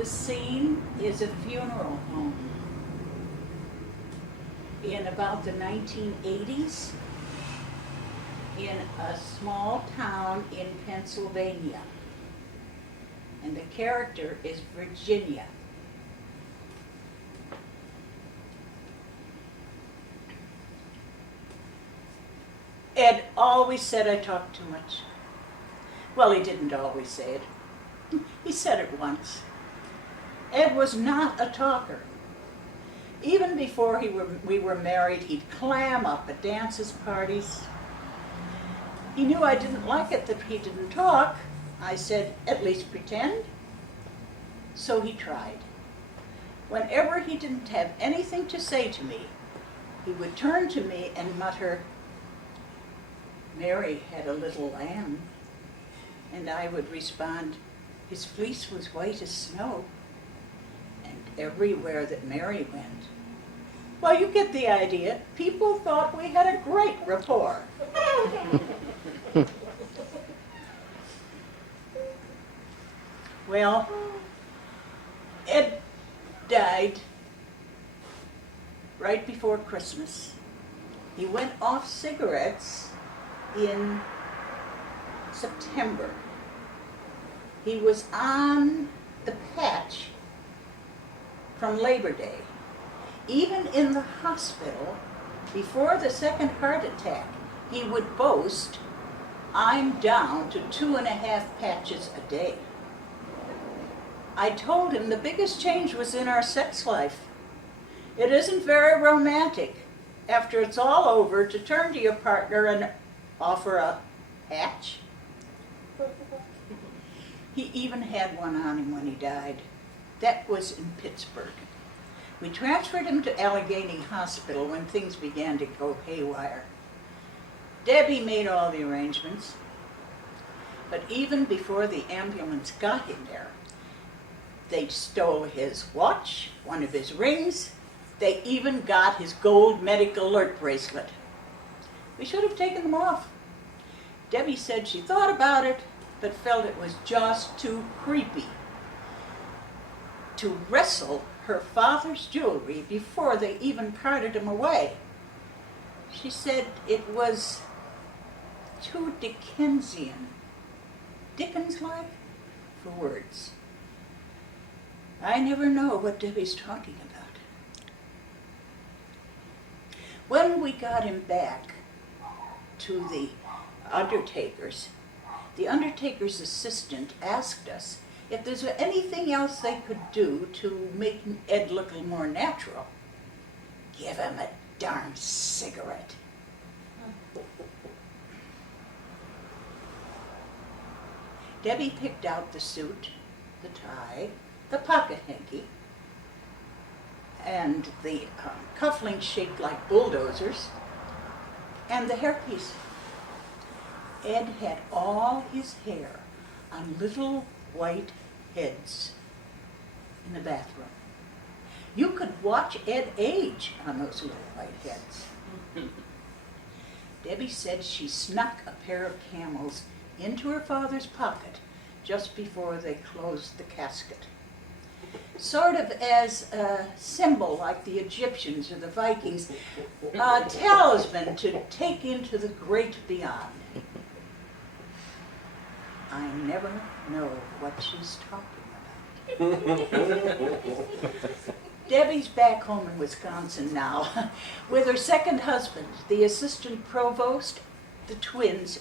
The scene is a funeral home in about the 1980s in a small town in Pennsylvania. And the character is Virginia. Ed always said I talked too much. Well, he didn't always say it. He said it once. Ed was not a talker. Even before we were married, he'd clam up at dances, parties. He knew I didn't like it that he didn't talk. I said, at least pretend. So he tried. Whenever he didn't have anything to say to me, he would turn to me and mutter, "Mary had a little lamb." And I would respond, "His fleece was white as snow." And everywhere that Mary went. Well, you get the idea. People thought we had a great rapport. Well, Ed died right before Christmas. He went off cigarettes in September. He was on the patch from Labor Day. Even in the hospital, before the second heart attack, he would boast, "I'm down to 2.5 patches a day." I told him the biggest change was in our sex life. It isn't very romantic, after it's all over, to turn to your partner and offer a patch. He even had one on him when he died. That was in Pittsburgh. We transferred him to Allegheny Hospital when things began to go haywire. Debbie made all the arrangements. But even before the ambulance got him there, they stole his watch, one of his rings. They even got his gold medical alert bracelet. We should have taken them off. Debbie said she thought about it, but felt it was just too creepy to wrestle her father's jewelry before they even carted him away. She said it was too Dickensian, Dickens-like, for words. I never know what Debbie's talking about. When we got him back to the undertaker's assistant asked us if there's anything else they could do to make Ed look a little more natural. Give him a darn cigarette. Debbie picked out the suit, the tie, the pocket hanky, and the cufflinks shaped like bulldozers, and the hairpiece. Ed had all his hair on little white heads in the bathroom. You could watch Ed age on those little white heads. Debbie said she snuck a pair of camels into her father's pocket just before they closed the casket. Sort of as a symbol, like the Egyptians or the Vikings, a talisman to take into the great beyond. I never know what she's talking about. Debbie's back home in Wisconsin now with her second husband, the assistant provost, the twins,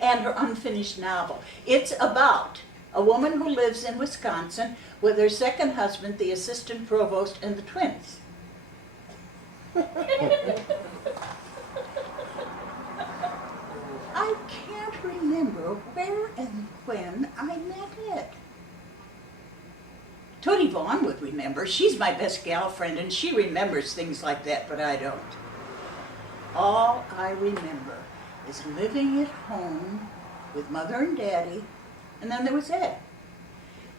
and her unfinished novel. It's about a woman who lives in Wisconsin with her second husband, the assistant provost, and the twins. I can't remember where and when I met Ed. Tootie Vaughn would remember. She's my best gal friend, and she remembers things like that, but I don't. All I remember is living at home with Mother and Daddy, and then there was Ed.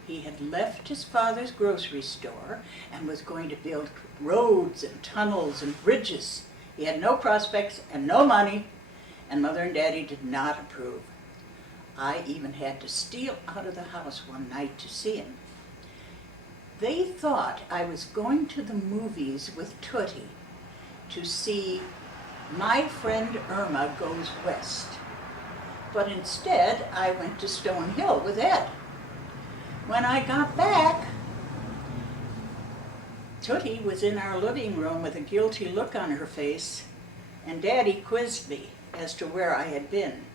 He had left his father's grocery store and was going to build roads and tunnels and bridges. He had no prospects and no money, and Mother and Daddy did not approve. I even had to steal out of the house one night to see him. They thought I was going to the movies with Tootie to see My Friend Irma Goes West. But instead, I went to Stone Hill with Ed. When I got back, Tootie was in our living room with a guilty look on her face, and Daddy quizzed me as to where I had been.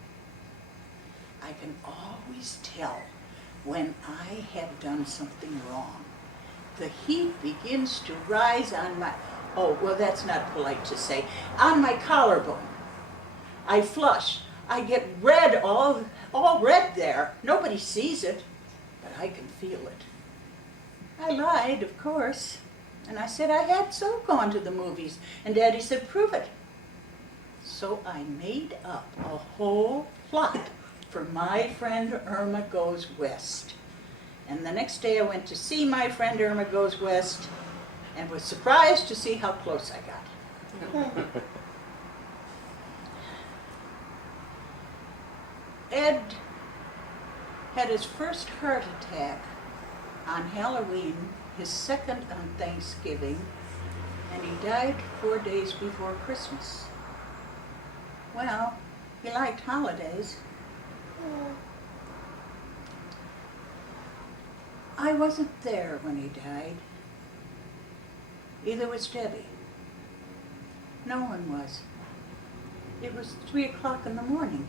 I can always tell when I have done something wrong. The heat begins to rise on my, oh, well, that's not polite to say, on my collarbone. I flush. I get red, all red there. Nobody sees it, but I can feel it. I lied, of course, and I said I had so gone to the movies, and Daddy said, prove it. So I made up a whole plot for My Friend Irma Goes West. And the next day I went to see My Friend Irma Goes West and was surprised to see how close I got. Ed had his first heart attack on Halloween, his second on Thanksgiving, and he died 4 days before Christmas. Well, he liked holidays. I wasn't there when he died. Either was Debbie. No one was. It was 3 o'clock in the morning.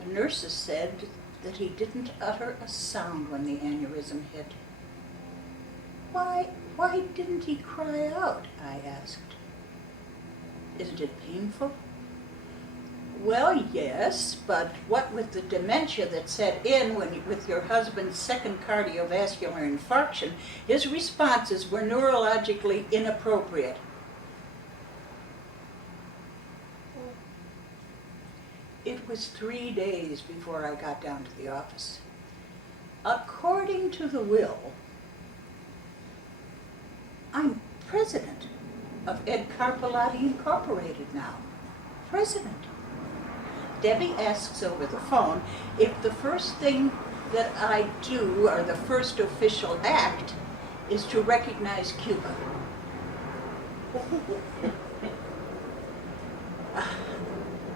The nurses said that he didn't utter a sound when the aneurysm hit. Why didn't he cry out? I asked. Isn't it painful? Well, yes, but what with the dementia that set in with your husband's second cardiovascular infarction, his responses were neurologically inappropriate. It was 3 days before I got down to the office. According to the will, I'm president of Ed Carpelati Incorporated now. President. Debbie asks over the phone if the first thing that I do, or the first official act, is to recognize Cuba.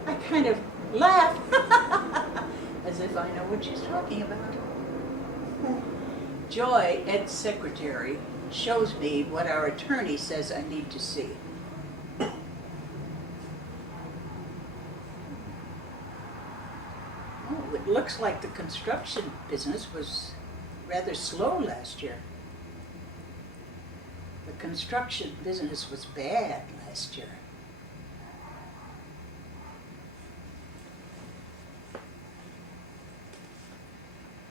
I kind of laugh as if I know what she's talking about. Joy, Ed's secretary, shows me what our attorney says I need to see. Oh, it looks like the construction business was rather slow last year. The construction business was bad last year.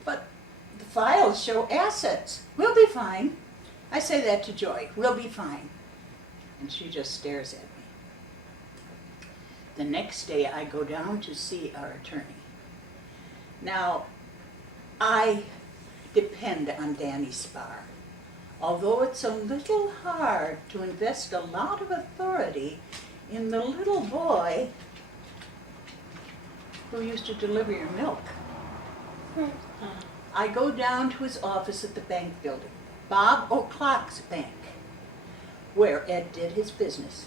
But the files show assets. We'll be fine. I say that to Joy. We'll be fine. And she just stares at me. The next day I go down to see our attorney. Now, I depend on Danny Spar. Although it's a little hard to invest a lot of authority in the little boy who used to deliver your milk. I go down to his office at the bank building, Bob O'Clock's bank, where Ed did his business.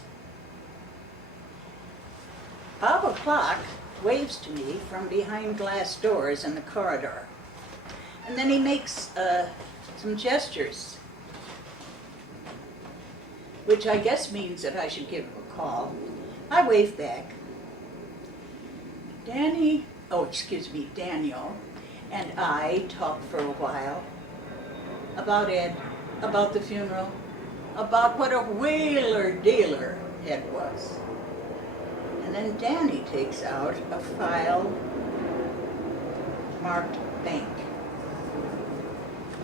Bob O'Clock waves to me from behind glass doors in the corridor. And then he makes some gestures, which I guess means that I should give him a call. I wave back. Daniel, and I talk for a while about Ed, about the funeral, about what a whaler-dealer Ed was. And then Danny takes out a file marked bank.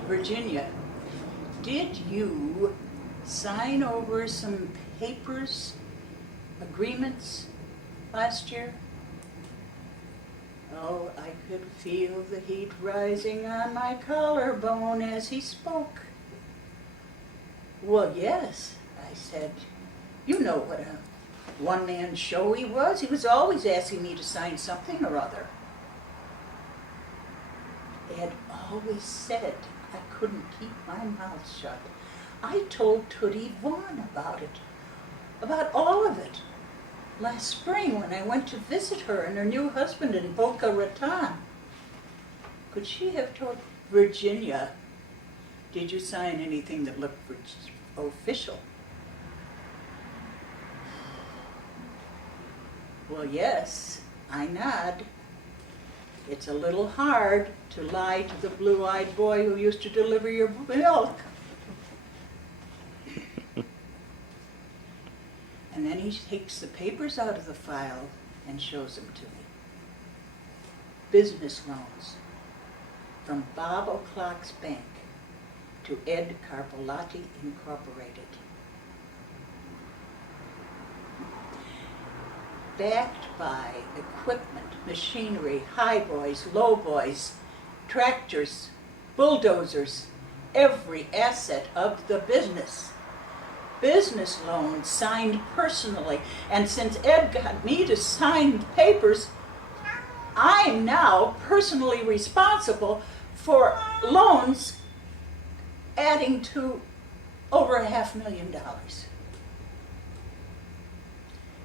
Virginia, did you sign over some papers, agreements last year? Oh, I could feel the heat rising on my collarbone as he spoke. Well, yes, I said. You know what a one-man show he was. He was always asking me to sign something or other. Ed always said I couldn't keep my mouth shut. I told Tootie Vaughn about it, about all of it. Last spring when I went to visit her and her new husband in Boca Raton. Could she have told Virginia, did you sign anything that looked official? Well, yes, I nod. It's a little hard to lie to the blue-eyed boy who used to deliver your milk. And then he takes the papers out of the file and shows them to me. Business loans from Bob O'Clock's bank to Ed Carpolati Incorporated. Backed by equipment, machinery, high boys, low boys, tractors, bulldozers, every asset of the business. Business loans signed personally, and since Ed got me to sign the papers, I'm now personally responsible for loans adding to over $500,000.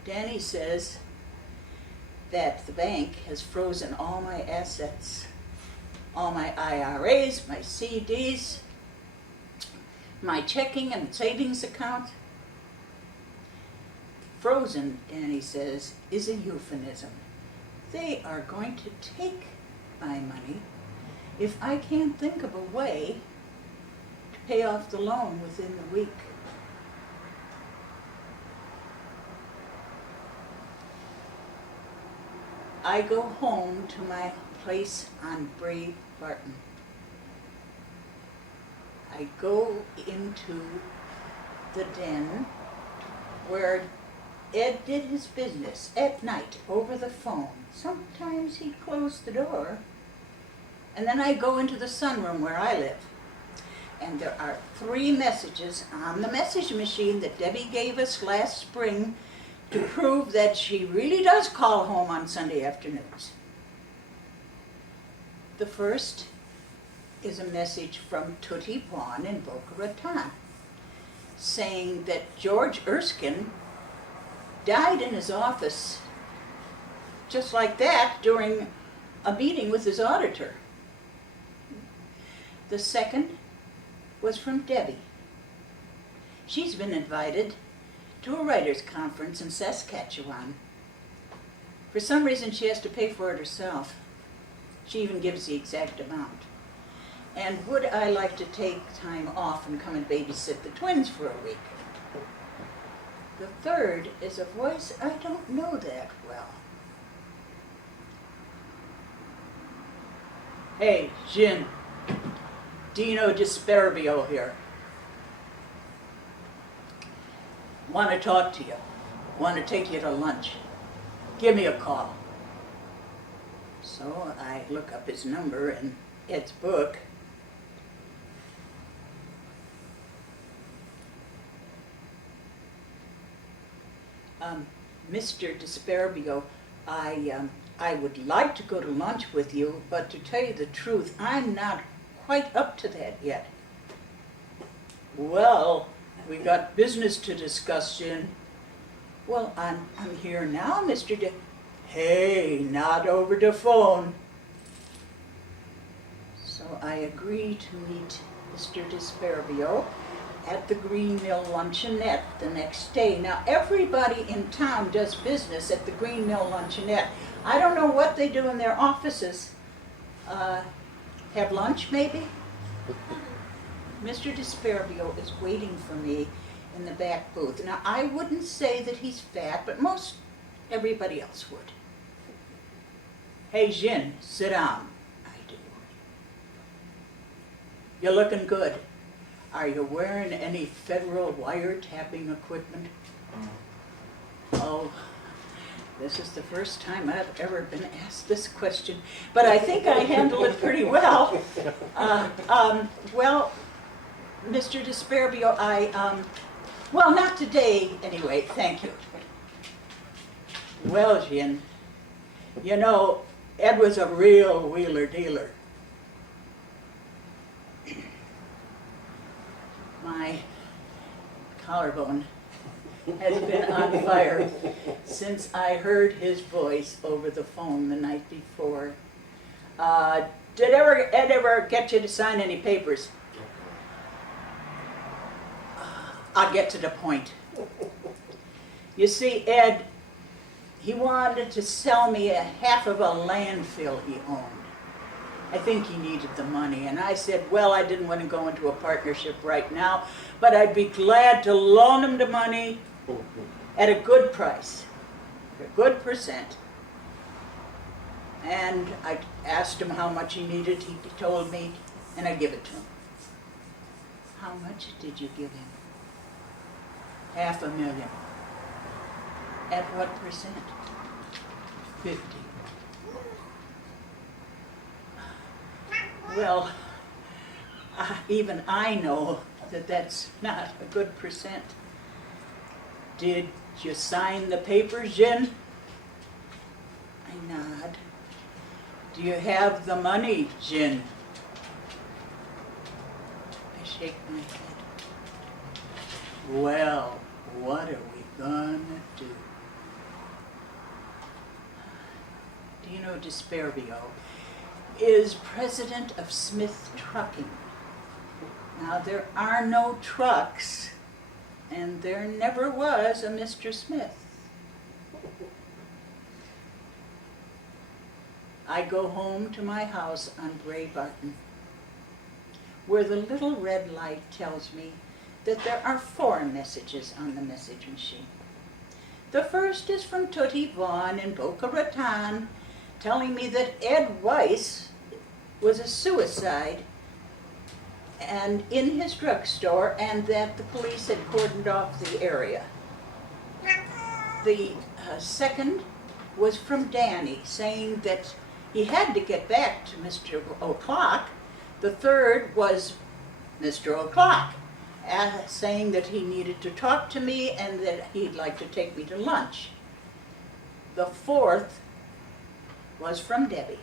Danny says that the bank has frozen all my assets, all my IRAs, my CDs, my checking and savings account. Frozen, Danny says, is a euphemism. They are going to take my money if I can't think of a way to pay off the loan within the week. I go home to my place on Brave Barton. I go into the den where Ed did his business at night over the phone. Sometimes he'd close the door. And then I go into the sunroom where I live. And there are 3 messages on the message machine that Debbie gave us last spring to prove that she really does call home on Sunday afternoons. The first is a message from Tootie Vaughn in Boca Raton saying that George Erskine died in his office just like that during a meeting with his auditor. The second was from Debbie. She's been invited to a writers' conference in Saskatchewan. For some reason she has to pay for it herself. She even gives the exact amount. And would I like to take time off and come and babysit the twins for a week? The third is a voice I don't know that well. Hey, Jin. Dino Disperbio here. Want to talk to you. Want to take you to lunch. Give me a call. So I look up his number in Ed's book. Mr. Disperbio, I would like to go to lunch with you, but to tell you the truth, I'm not quite up to that yet. Well, we got business to discuss, Jin. Well, I'm here now, Mr. Hey, not over the phone. So I agree to meet Mr. Disperbio at the Green Mill Luncheonette the next day. Now, everybody in town does business at the Green Mill Luncheonette. I don't know what they do in their offices. Have lunch, maybe? Mr. Disperbio is waiting for me in the back booth. Now, I wouldn't say that he's fat, but everybody else would. Hey, Jin, sit down. I do. You're looking good. Are you wearing any federal wiretapping equipment? Oh, this is the first time I've ever been asked this question, but I think I handle it pretty well. Well, Mr. Disperbio, well, not today anyway, thank you. Well, Jin, you know, Ed was a real wheeler-dealer. My collarbone has been on fire since I heard his voice over the phone the night before. Did Ed ever get you to sign any papers? I'll get to the point. You see, Ed, he wanted to sell me a half of a landfill he owned. I think he needed the money, and I said, well, I didn't want to go into a partnership right now, but I'd be glad to loan him the money at a good price, a good percent. And I asked him how much he needed. He told me, and I give it to him. How much did you give him? $500,000. At what percent? 50. Well, even I know that that's not a good percent. Did you sign the papers, Jen? I nod. Do you have the money, Jen? I shake my head. Well, what are we gonna do? Do you know Despairvio is president of Smith Trucking? Now, there are no trucks, and there never was a Mr. Smith. I go home to my house on Bray Barton, where the little red light tells me that there are 4 messages on the message machine. The first is from Tootie Vaughn in Boca Raton, telling me that Ed Weiss was a suicide and in his drugstore, and that the police had cordoned off the area. The second was from Danny, saying that he had to get back to Mr. O'Clock. The third was Mr. O'Clock, saying that he needed to talk to me and that he'd like to take me to lunch. The fourth was from Debbie.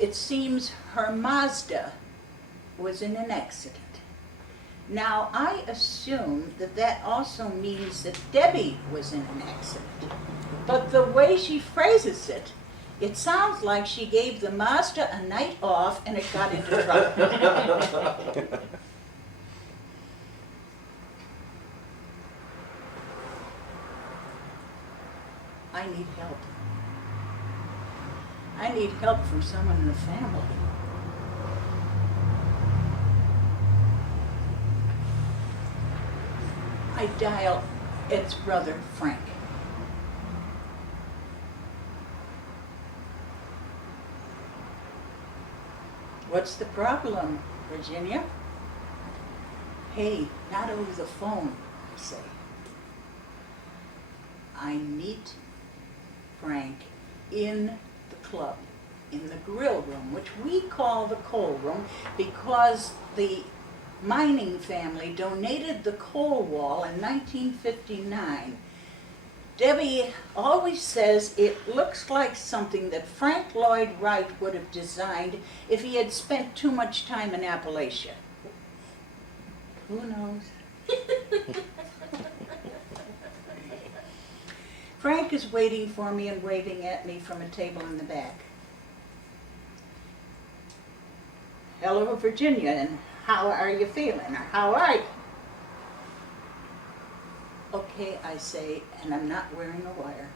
It seems her Mazda was in an accident. Now, I assume that that also means that Debbie was in an accident. But the way she phrases it, it sounds like she gave the Mazda a night off and it got into trouble. I need help. I need help from someone in the family. I dial Ed's brother, Frank. What's the problem, Virginia? Hey, not over the phone, I say. I meet Frank in the club, in the grill room, which we call the coal room because the mining family donated the coal wall in 1959. Debbie always says it looks like something that Frank Lloyd Wright would have designed if he had spent too much time in Appalachia. Who knows? Frank is waiting for me and waving at me from a table in the back. Hello, Virginia, and how are you feeling, or how are you? Okay, I say, and I'm not wearing a wire.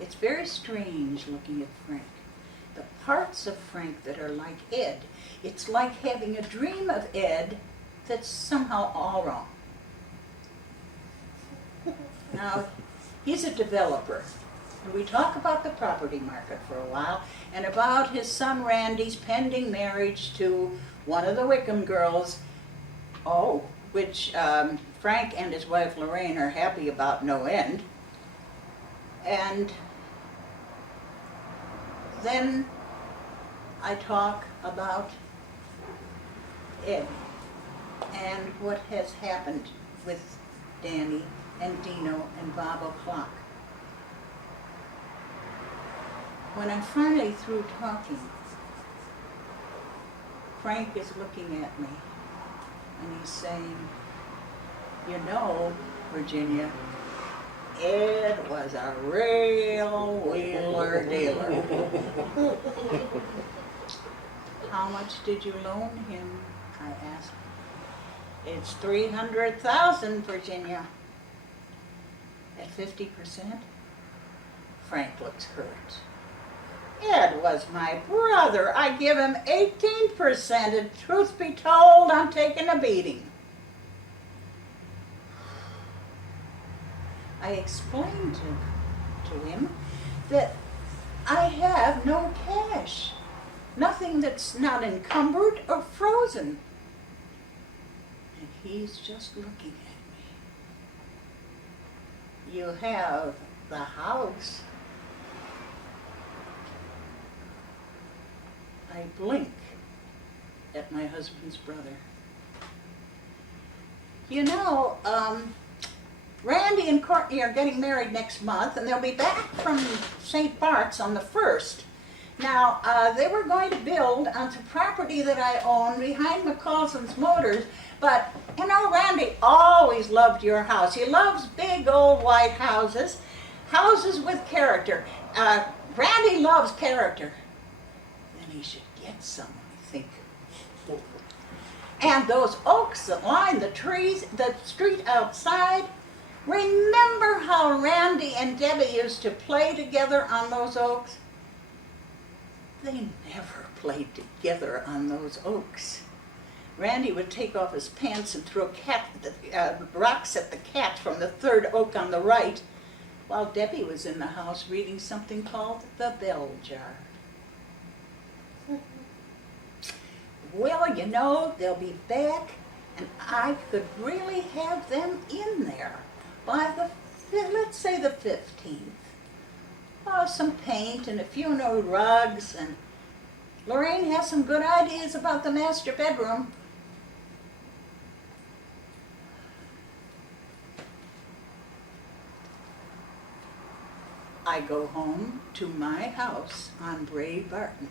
It's very strange looking at Frank. The parts of Frank that are like Ed, it's like having a dream of Ed that's somehow all wrong. Now, he's a developer, and we talk about the property market for a while, and about his son Randy's pending marriage to one of the Wickham girls, which Frank and his wife Lorraine are happy about no end. And then I talk about Ed and what has happened with Danny and Dino and Bob O'Clock. When I'm finally through talking, Frank is looking at me, and he's saying, you know, Virginia, Ed was a real wheeler dealer. How much did you loan him? I asked. It's $300,000, Virginia. At 50%? Frank looks hurt. Ed was my brother. I give him 18%, and truth be told, I'm taking a beating. I explained to him that I have no cash, nothing that's not encumbered or frozen. And he's just looking at me. You have the house. I blink at my husband's brother. You know, Randy and Courtney are getting married next month, and they'll be back from St. Bart's on the 1st. Now, they were going to build on some property that I own behind McCausland's Motors, but, you know, Randy always loved your house. He loves big old white houses, houses with character. Randy loves character. Then he should get some, I think. And those oaks that line the trees, the street outside, remember how Randy and Debbie used to play together on those oaks? They never played together on those oaks. Randy would take off his pants and throw rocks at the cat from the 3rd oak on the right, while Debbie was in the house reading something called The Bell Jar. Well, you know, they'll be back, and I could really have them in there by let's say the 15th. Oh, some paint and a few new rugs, and Lorraine has some good ideas about the master bedroom. I go home to my house on Bray Barton,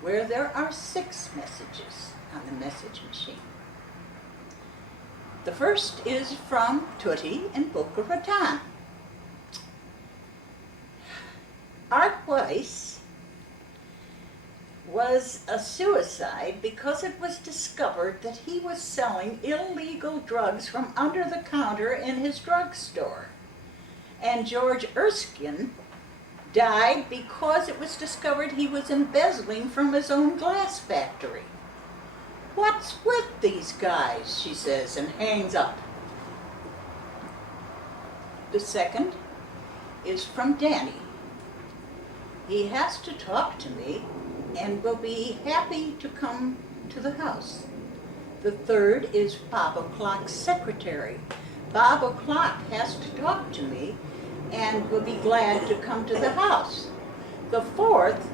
where there are 6 messages on the message machine. The first is from Tootie in Boca Raton. Art Weiss was a suicide because it was discovered that he was selling illegal drugs from under the counter in his drugstore. And George Erskine died because it was discovered he was embezzling from his own glass factory. What's with these guys, she says, and hangs up. The second is from Danny. He has to talk to me and will be happy to come to the house. The third is Bob O'Clock's secretary. Bob O'Clock has to talk to me and will be glad to come to the house. The fourth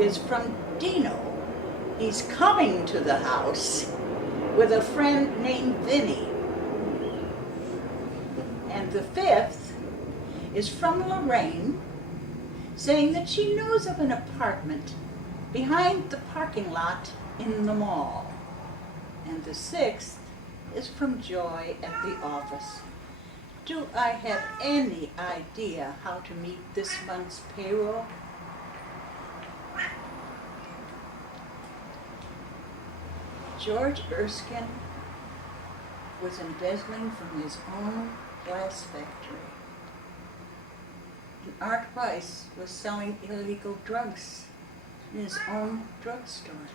is from Dino. He's coming to the house with a friend named Vinny. And the fifth is from Lorraine, saying that she knows of an apartment behind the parking lot in the mall. And the sixth is from Joy at the office. Do I have any idea how to meet this month's payroll? George Erskine was embezzling from his own glass factory. And Art Weiss was selling illegal drugs in his own drugstore.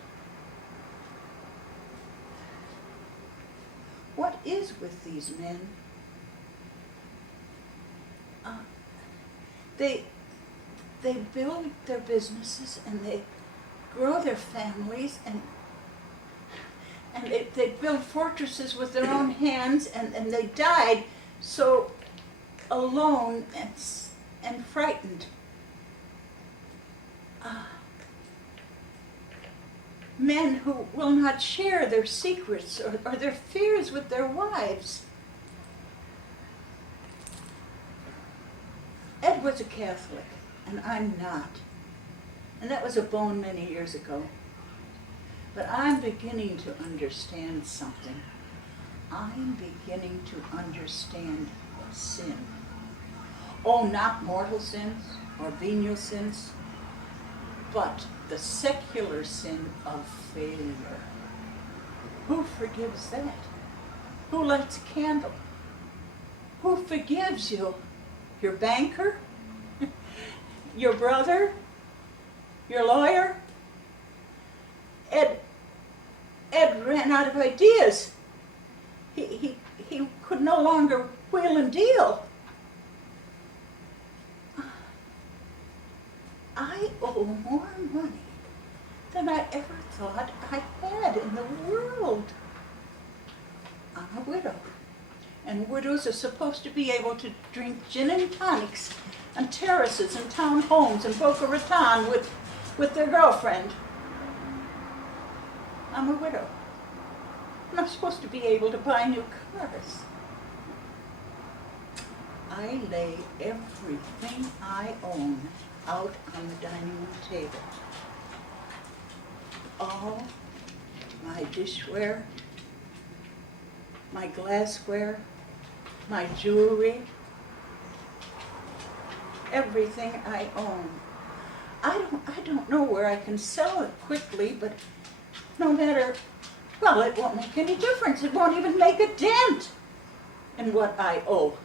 What is with these men? They build their businesses and they grow their families and they build fortresses with their own hands, and they died so alone and frightened. Men who will not share their secrets or their fears with their wives. Ed was a Catholic, and I'm not. And that was a bone many years ago. But I'm beginning to understand something. I'm beginning to understand sin. Oh, not mortal sins or venial sins, but the secular sin of failure. Who forgives that? Who lights a candle? Who forgives you? Your banker? Your brother? Your lawyer? Ed ran out of ideas. He could no longer wheel and deal. I owe more money than I ever thought I had in the world. I'm a widow, and widows are supposed to be able to drink gin and tonics and terraces and town homes in Boca Raton with their girlfriend. I'm a widow, and I'm supposed to be able to buy new cars. I lay everything I own out on the dining room table. All my dishware, my glassware, my jewelry, everything I own. I don't know where I can sell it quickly, but no matter, well, it won't make any difference. It won't even make a dent in what I owe.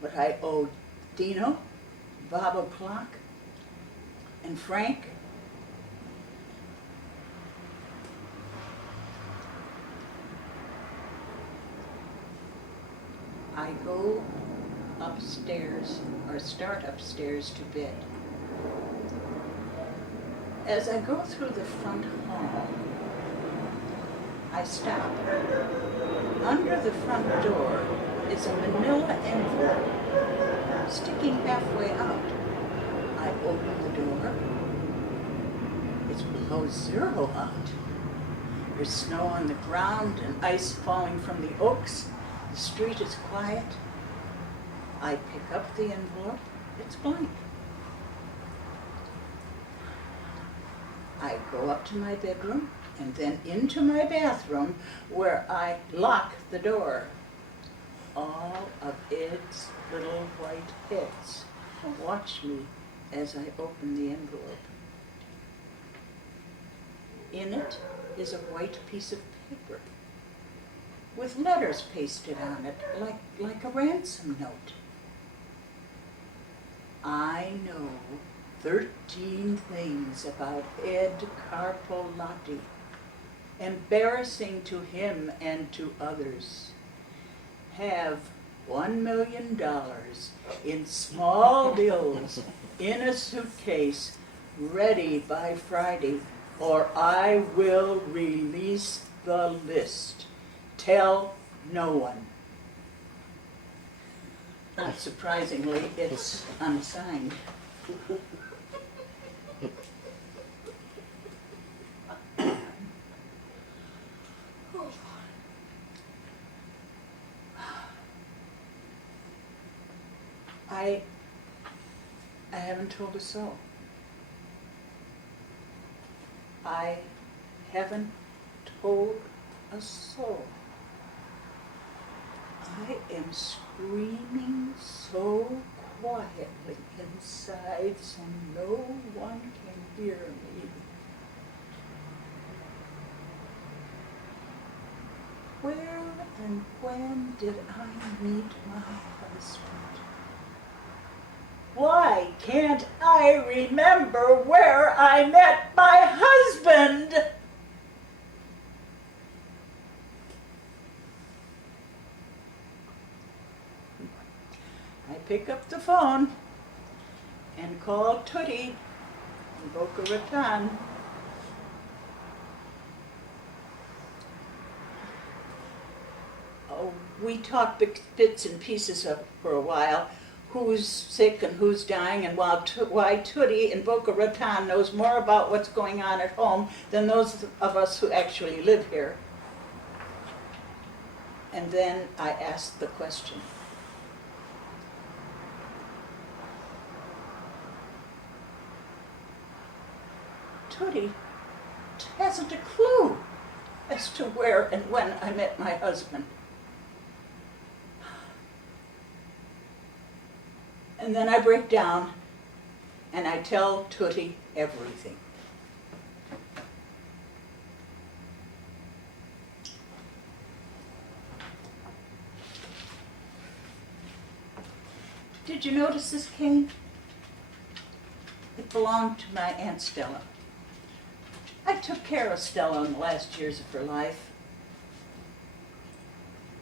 What I owe Dino, Bob O'Clock, and Frank. I go upstairs, or start upstairs to bed. As I go through the front hall, I stop. Under the front door is a manila envelope sticking halfway out. I open the door. It's below zero out. There's snow on the ground and ice falling from the oaks. The street is quiet. I pick up the envelope. It's blank. I go up to my bedroom and then into my bathroom where I lock the door. All of Ed's little white heads watch me as I open the envelope. In it is a white piece of paper with letters pasted on it like a ransom note. I know 13 things about Ed Carpolati, embarrassing to him and to others. Have $1 million in small bills in a suitcase ready by Friday, or I will release the list. Tell no one. Not surprisingly, it's unsigned. I haven't told a soul. I haven't told a soul. I am screaming so quietly inside so no one can hear me. Where and when did I meet my husband? Why can't I remember where I met my husband? I pick up the phone and call Tootie in Boca Raton. Oh, we talked bits and pieces for a while. Who's sick and who's dying, and why Tootie in Boca Raton knows more about what's going on at home than those of us who actually live here. And then I asked the question. Tootie hasn't a clue as to where and when I met my husband. And then I break down and I tell Tootie everything. Did you notice this cane? It belonged to my Aunt Stella. I took care of Stella in the last years of her life.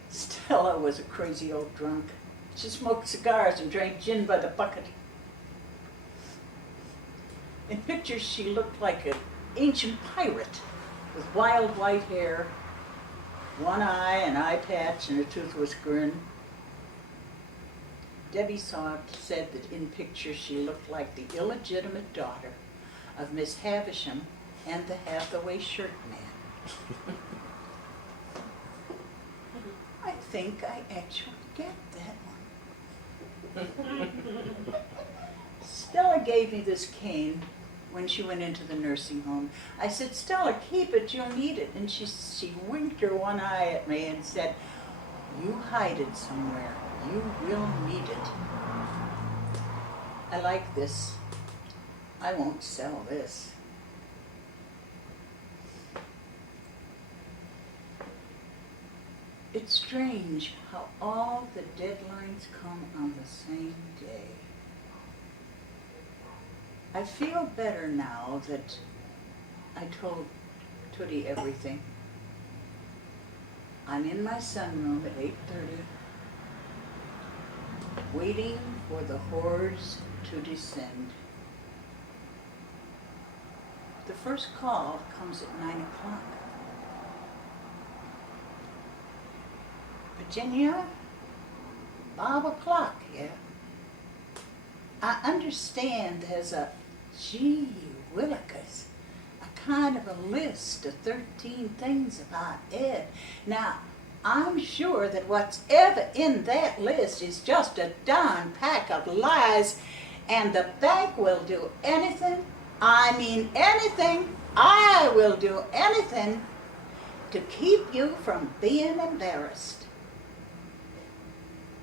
Stella was a crazy old drunk. She smoked cigars and drank gin by the bucket. In pictures, she looked like an ancient pirate with wild white hair, one eye, an eye patch, and a toothless grin. Debbie said that in pictures she looked like the illegitimate daughter of Miss Havisham and the Hathaway shirt man. I think I actually get that one. Stella gave me this cane when she went into the nursing home. I said, Stella, keep it, you'll need it. And she winked her one eye at me and said, you hide it somewhere. You will need it. I like this. I won't sell this. It's strange how all the deadlines come on the same day. I feel better now that I told Tootie everything. I'm in my sunroom at 8:30, waiting for the hordes to descend. The first call comes at 9 o'clock. Virginia, 5 o'clock, yeah. I understand there's a, gee willikers, a kind of a list of 13 things about Ed. Now, I'm sure that what's ever in that list is just a darn pack of lies, and the bank will do anything, I mean anything, I will do anything to keep you from being embarrassed.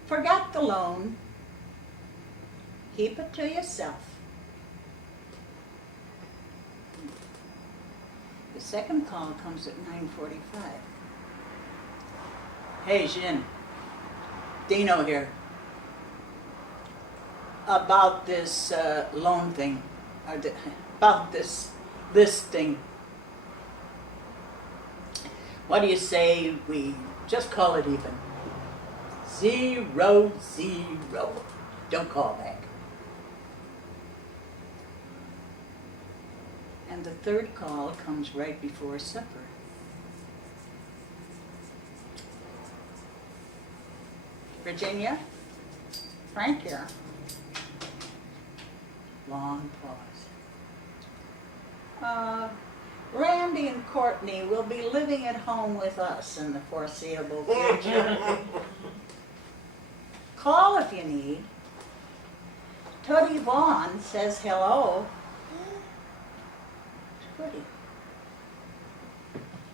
Forget the loan. Keep it to yourself. The second call comes at 9:45. Hey, Jin. Dino here. About this loan thing, about this list thing. What do you say we just call it even? 0-0. Don't call back. And the third call comes right before supper. Virginia? Frank here. Long pause. Randy and Courtney will be living at home with us in the foreseeable future. Call if you need. Tootie Vaughn says hello.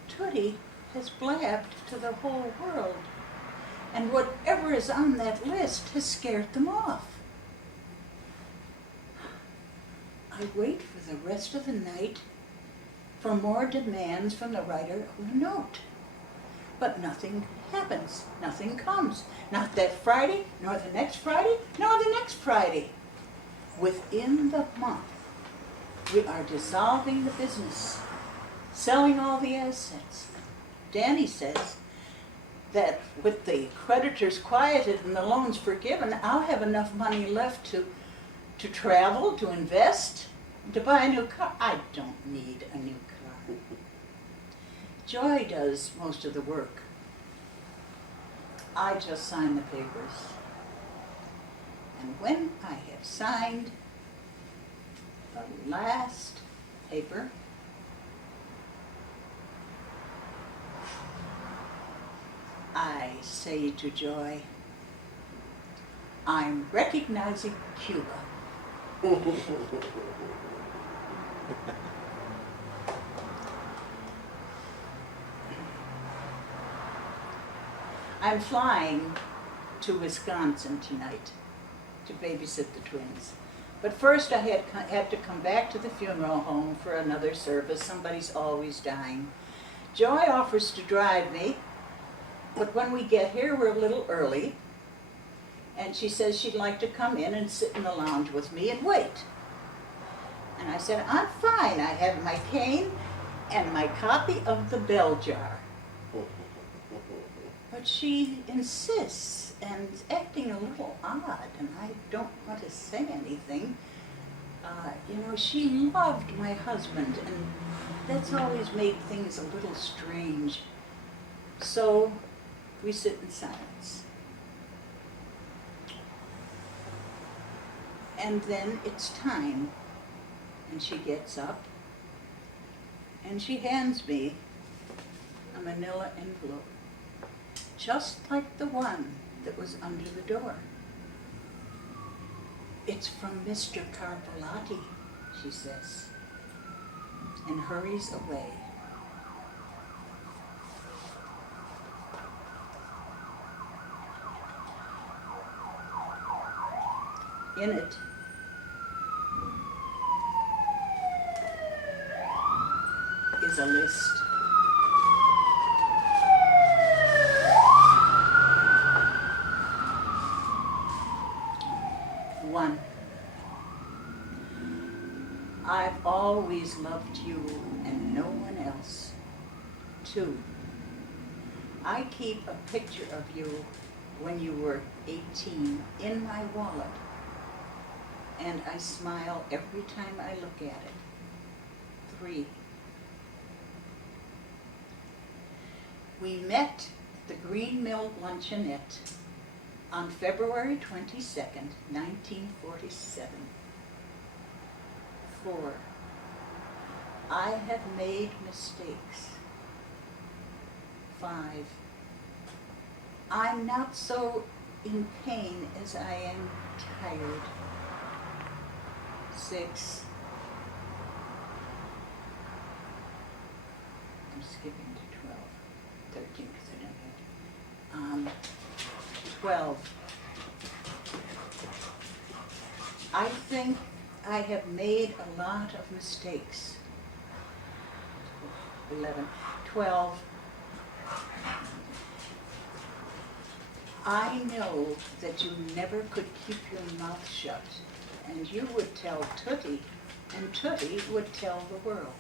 Tootie has blabbed to the whole world, and whatever is on that list has scared them off. I wait for the rest of the night for more demands from the writer of the note. But nothing happens, nothing comes. Not that Friday, nor the next Friday, nor the next Friday. Within the month, we are dissolving the business, selling all the assets. Danny says that with the creditors quieted and the loans forgiven, I'll have enough money left to travel, to invest, to buy a new car. I don't need a new car. Joy does most of the work. I just sign the papers. And when I have signed the last paper, I say to Joy, I'm recognizing Cuba. I'm flying to Wisconsin tonight to babysit the twins. But first I had to come back to the funeral home for another service. Somebody's always dying. Joy offers to drive me, but when we get here we're a little early, and she says she'd like to come in and sit in the lounge with me and wait. And I said, I'm fine. I have my cane and my copy of the bell jar. But she insists and is acting a little odd, and I don't want to say anything. She loved my husband, and that's always made things a little strange. So we sit in silence. And then it's time, and she gets up, and she hands me a manila envelope, just like the one that was under the door. It's from Mr. Carpolati, she says, and hurries away. In it is a list. One, I've always loved you and no one else. 2, I keep a picture of you when you were 18 in my wallet, and I smile every time I look at it. 3, we met at the Green Mill Luncheonette on February 22nd, 1947. 4, I have made mistakes. 5, I'm not so in pain as I am tired. 6, I'm skipping to 12, 13 because I don't have 12, I think I have made a lot of mistakes. 11, 12, I know that you never could keep your mouth shut, and you would tell Tootie, and Tootie would tell the world.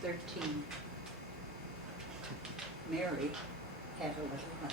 13, Mary had a little lamb.